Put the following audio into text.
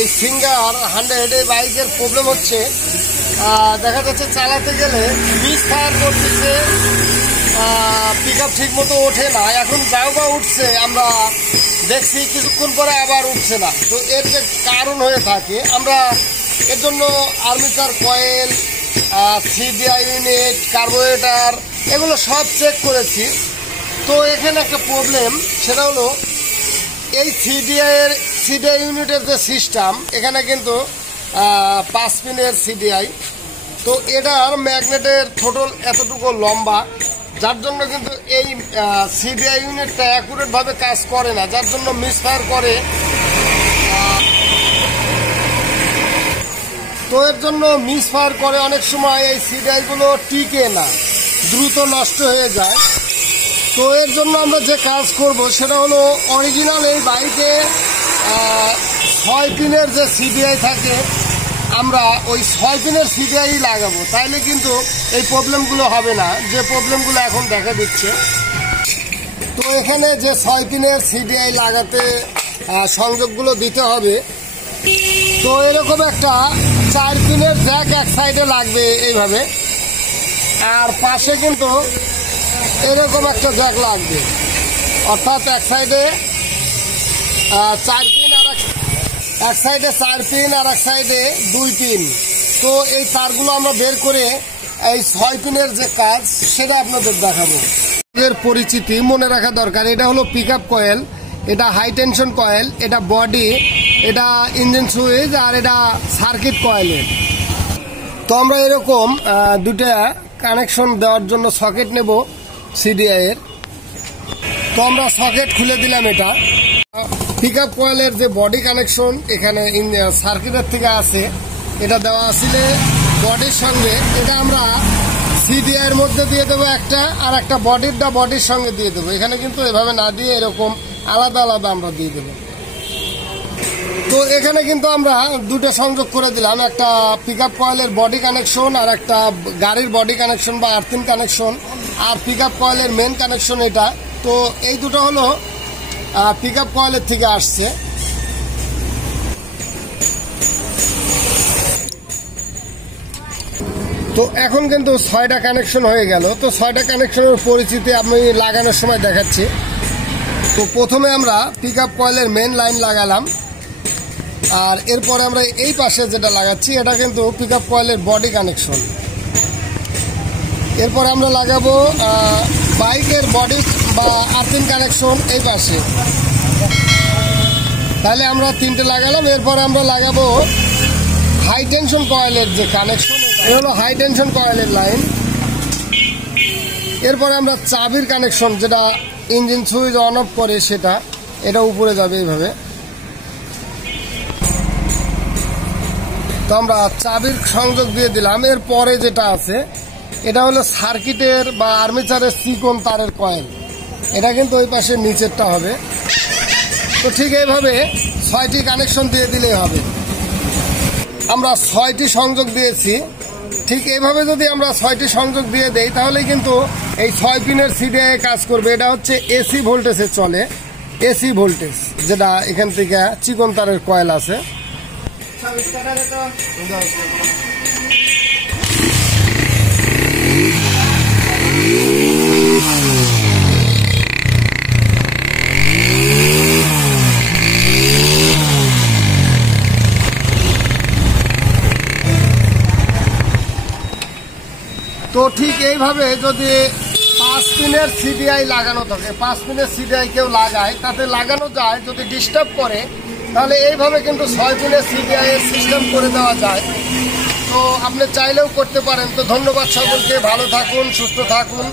এই সিঙ্গার 100 এই বাইকের প্রবলেম হচ্ছে, দেখা যাচ্ছে চালাতে গেলে মিস ফায়ার করতেছে, পিক আপ ঠিক মতো ওঠে না। এখন যাও বা উঠছে, আমরা দেখছি কিছুক্ষণ পরে আবার উঠছে না। তো এর যে কারণ হয়ে থাকে, আমরা এর জন্য armature coil, CDI unit, carburettor এগুলো সব চেক করেছি। তো এখানে একটা প্রবলেম, সেটা হলো এই CDI ইউনিটের যে সিস্টেম, এখানে কিন্তু 5 পিনের CDI। তো এটার ম্যাগনেটের থ্রোটল এতটুকু লম্বা, যার জন্য কিন্তু এই CDI ইউনিটটা অ্যাকুরেটভাবে কাজ করে না, যার জন্য মিসফায়ার করে। তো এর জন্য মিসফায়ার করে, অনেক সময় এই CDI গুলো টিকে না, দ্রুত নষ্ট হয়ে যায়। তো এর জন্য আমরা যে কাজ করব সেটা হলো অরিজিনাল এই বাইকে 6 পিনের যে CDI থাকে, আমরা ওই 6 পিনের CDI লাগাবো, তাইলে কিন্তু এই প্রবলেমগুলো হবে না, যে প্রবলেমগুলো এখন দেখা দিচ্ছে। তো এখানে যে 6 পিনের CDI লাগাতে সংযোগগুলো দিতে হবে, তো এরকম একটা 4 পিনের জ্যাক এক সাইডে লাগবে এইভাবে, আর পাশে কিন্তু এরকম একটা জ্যাক লাগবে, অর্থাৎ এক সাইডে 4 পিন, আর এক সাইডে 4 পিন আর এক সাইডে 2 পিন। তো এই তারগুলো আমরা বের করে এই 6 পিনের যে কাজ সেটা আপনাদের দেখাবো। এর পরিচিতি মনে রাখা দরকার। এটা হলো পিক আপ কয়েল, এটা হাই টেনশন কয়েল, এটা বডি, এটা ইঞ্জিন সুইচ, আর এটা সার্কিট কয়েলের। তো আমরা এরকম দুটা কানেকশন দেওয়ার জন্য সকেট নেব CDI এর। তো আমরা সকেট খুলে দিলাম। এটা পিক আপ কয়েলের যে বডি কানেকশন এখানে সার্কিটের থেকে আছে, এটা দেওয়া আসলে বডির সঙ্গে। এটা আমরা CDI এর মধ্যে দিয়ে দেবো একটা, আর একটা বডির সঙ্গে দিয়ে দেবো। এখানে কিন্তু এভাবে না দিয়ে এরকম আলাদা আলাদা আমরা দিয়ে দেবো। তো এখানে কিন্তু আমরা দুটো সংযোগ করে দিলাম, একটা পিক আপ কয়েলের বডি কানেকশন আর একটা গাড়ির বডি কানেকশন বা আর্থিং কানেকশন, আর পিক আপ কয়েলের মেন কানেকশন এটা। তো এই দুটো হলো পিক আপ কয়েলের থেকে আসছে। তো এখন কিন্তু 6টা কানেকশন হয়ে গেল। তো 6টা কানেকশনের পরিচিতি আমি লাগানোর সময় দেখাচ্ছি। তো প্রথমে আমরা পিক আপ কয়েলের মেন লাইন লাগালাম, আর এরপরে আমরা এই পাশে যেটা লাগাচ্ছি এটা কিন্তু পিক আপ কয়েলের বডি কানেকশন। এরপরে আমরা লাগাবো বাইকের বডি বা আর্থিং কানেকশন এই পাশে। তাহলে আমরা 3টে লাগালাম। এরপরে আমরা লাগাবো হাই টেনশন কয়েলের যে কানেকশন, এটা হলো হাই টেনশন কয়েলের লাইন। এরপরে আমরা চাবির কানেকশন, যেটা ইঞ্জিন সুইচ অন অফ করে, সেটা এটা উপরে যাবে এইভাবে। তো আমরা চাবির সংযোগ দিয়ে দিলাম। এরপরে যেটা আছে এটা হলো সার্কিটের বা আর্মেচারের চিকন তারের কয়েল, এটা কিন্তু ওই পাশে নিচেরটা হবে। তো ঠিক এইভাবে 6টি কানেকশন দিয়ে দিলেই হবে। আমরা 6টি সংযোগ দিয়েছি। ঠিক এইভাবে যদি আমরা 6টি সংযোগ দিয়ে দেই, তাহলে কিন্তু এই 6 পিনের CDI কাজ করবে। এটা হচ্ছে AC ভোল্টেজে চলে, AC ভোল্টেজ, যেটা এখান থেকে চিকন তারের কয়েল আছে। তো ঠিক এইভাবে যদি 5 পিনের CDI লাগানো থাকে, 5 পিনের CDI কেউ লাগায়, তাতে লাগানো যায়। যদি ডিস্টার্ব করে তাহলে এইভাবে কিন্তু 6 পিনের CDI এর সিস্টেম করে দেওয়া যায়। তো আপনি চাইলেও করতে পারেন। তো ধন্যবাদ সকলকে, ভালো থাকুন, সুস্থ থাকুন।